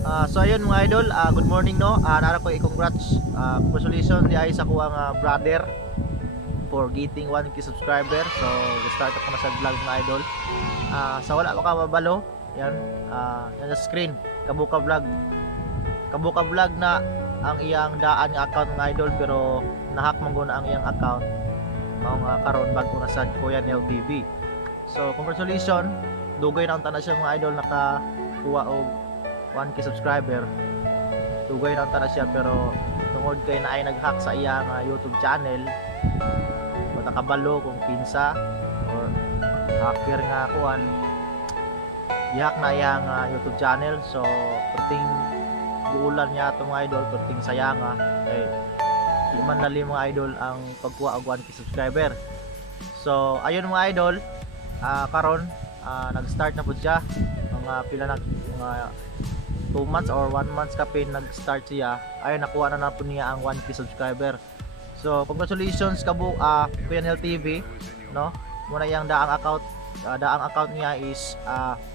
So ayun mga idol, good morning no. Nara ko i-congrats. Congratulations di ay sa kuwang brother for getting 1k subscriber. So start ako na sa vlog mga idol. Sa wala makababalo, yan yan sa screen, Kabuka Vlog. Kabuka Vlog na ang iyang daan nga account mga idol, pero nahack man guna ang iyang account. Mao nga karon bago na sad Kuya Nel TV. So congratulations, dugay na ang tanan siya mga idol, nakakuha og 1k subscriber. Dugay na ang tanan siya, pero tungod kay na ay nag-hack sa iyang YouTube channel, o nakabalo kung pinsa or hacker nga kuan, i-hack na iyang YouTube channel. So perting buulan niya ito mga idol, perting sayanga kay di man lali mga idol ang pagkuha og 1k subscriber. So ayun mga idol, karon nag-start na po siya, mga pila na mga 2 months or 1 month kapin nag-start siya. Ayun, nakuha na po niya ang 1k subscriber. So congratulations Kuya Nel TV no. Muna yang daang account niya is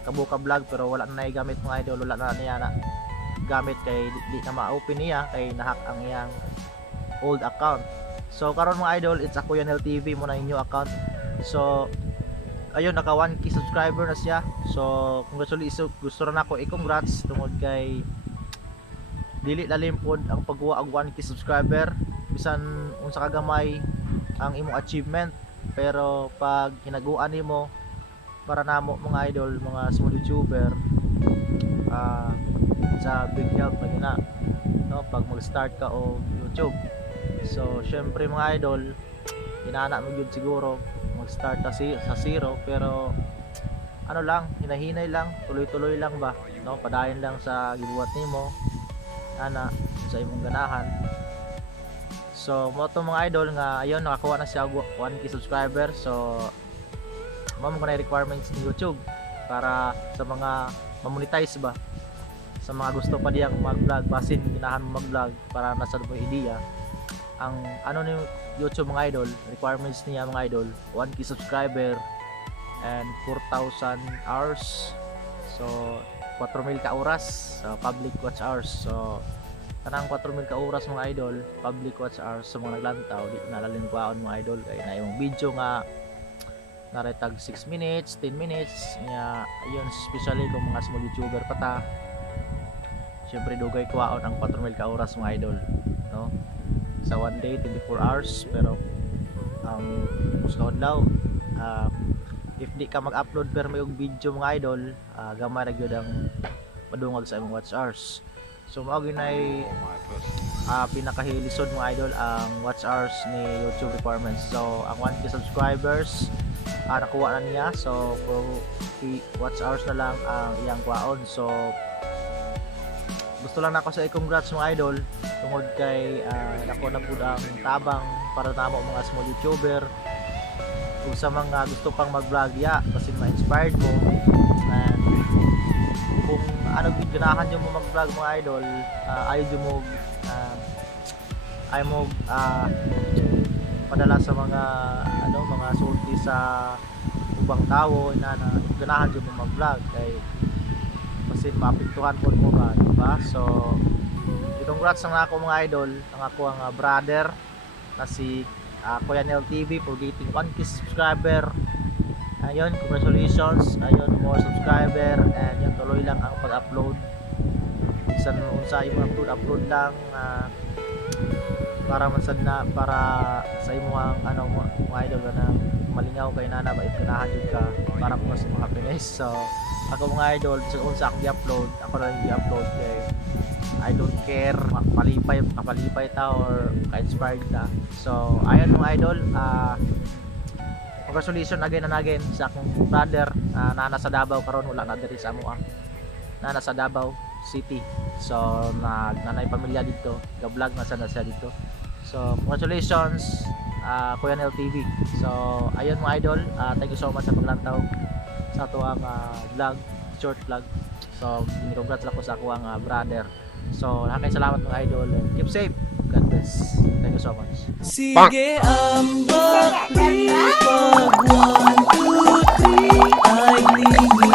Kabuka Vlog, pero wala na gamit mga idol, wala na niya na gamit kay di na ma-open niya kay nahack ang iyang old account. So karon mga idol, it's a Kuya Nel TV muna yung new account. So ayun, naka 1k subscriber na siya. So congratulations, gusto na ako i-congrats tungod kay dili lalim pod ang pagkuha og 1k subscriber, bisan unsa kagamay ang imong achievement, pero pag hinaguan nimo para namo mga idol, mga small YouTuber, sa big help lagi na no pag mag-start ka o YouTube. So syempre mga idol, inana mo gyud siguro mag-start sa zero, pero ano lang, hinahinay lang, tuloy-tuloy lang ba no, padayon lang sa gibuhat nimo ana sa imong ganahan. So mo to mga idol nga ayon, nakakuha na siya 1k subscriber. So mo na requirements ni YouTube para sa mga ma-monetize ba, sa mga gusto pa diyang mag-vlog, basin ginahan mo mag-vlog para nasa mo idea. Ang ano ni YouTube mga idol, requirements niya mga idol, 1k subscriber and 4,000 hours. So 4,000 ka oras public watch hours. So kanang 4,000 ka oras mga idol, public watch hours sa mga naglantaw, di na lalim kwaon mga idol, kay na yung video nga naretag 6 minutes 10 minutes nya. Ayun, especially kung mga small YouTuber pa ta, syempre dugay kwaon ang 4,000 ka oras mga idol no, sa one day 24 hours. Pero ang muskahon daw, if di ka mag-upload per may video mga idol, gamay ra gyud ang madungag sa imong watch hours. So mao ginay pinakahilisod mga idol ang watch hours ni YouTube requirements. So ang 1k subscribers nakuha na niya, so watch hours na lang ang iyang kwaon. So gusto lang nako sa i-congrats mga idol tungod kay nako na pud ang tabang para namo mga small YouTuber, kung sa mga gusto pang mag-vlog ya kasi ma-inspired mo, and kung ano ganahan nyo mo mag-vlog mga idol, ay mo padala sa mga mga sulti sa ubang tao na ganahan nyo mo mag-vlog kay kasi mapintuhan po mo ba, diba? So congrats sa ako mga idol, ang ako ang brother na si Kuya Nel TV for getting 1k subscriber. Ayun, congratulations, ayun, more subscriber, and yun, tuloy lang ang pag-upload. Bisan unsa imong upload lang para mansad na para sa imong mga idol na malingaw kay nana ba ganahan jud ka para mo sa mga happiness. So ako mga idol, sa unsa akong i-upload, ako na i-upload kay I don't care kapalipay ta or ka-inspired ta. So ayun mga idol, congratulations again and again sa akong brother na nasa Davao karon, wala na diri sa amo na nasa Davao City. So nanay pamilya dito, ga-vlog na sana siya dito. So congratulations Kuya Nel TV. So ayun mga idol, thank you so much sa paglantaw sa ato ang vlog, short vlog. So congrats lang ko sa ako ang brother. So salamat mga idol, and keep safe. God bless. Thank you so much. Sige ang bakli, pag 1, 2, 3 ay lingin.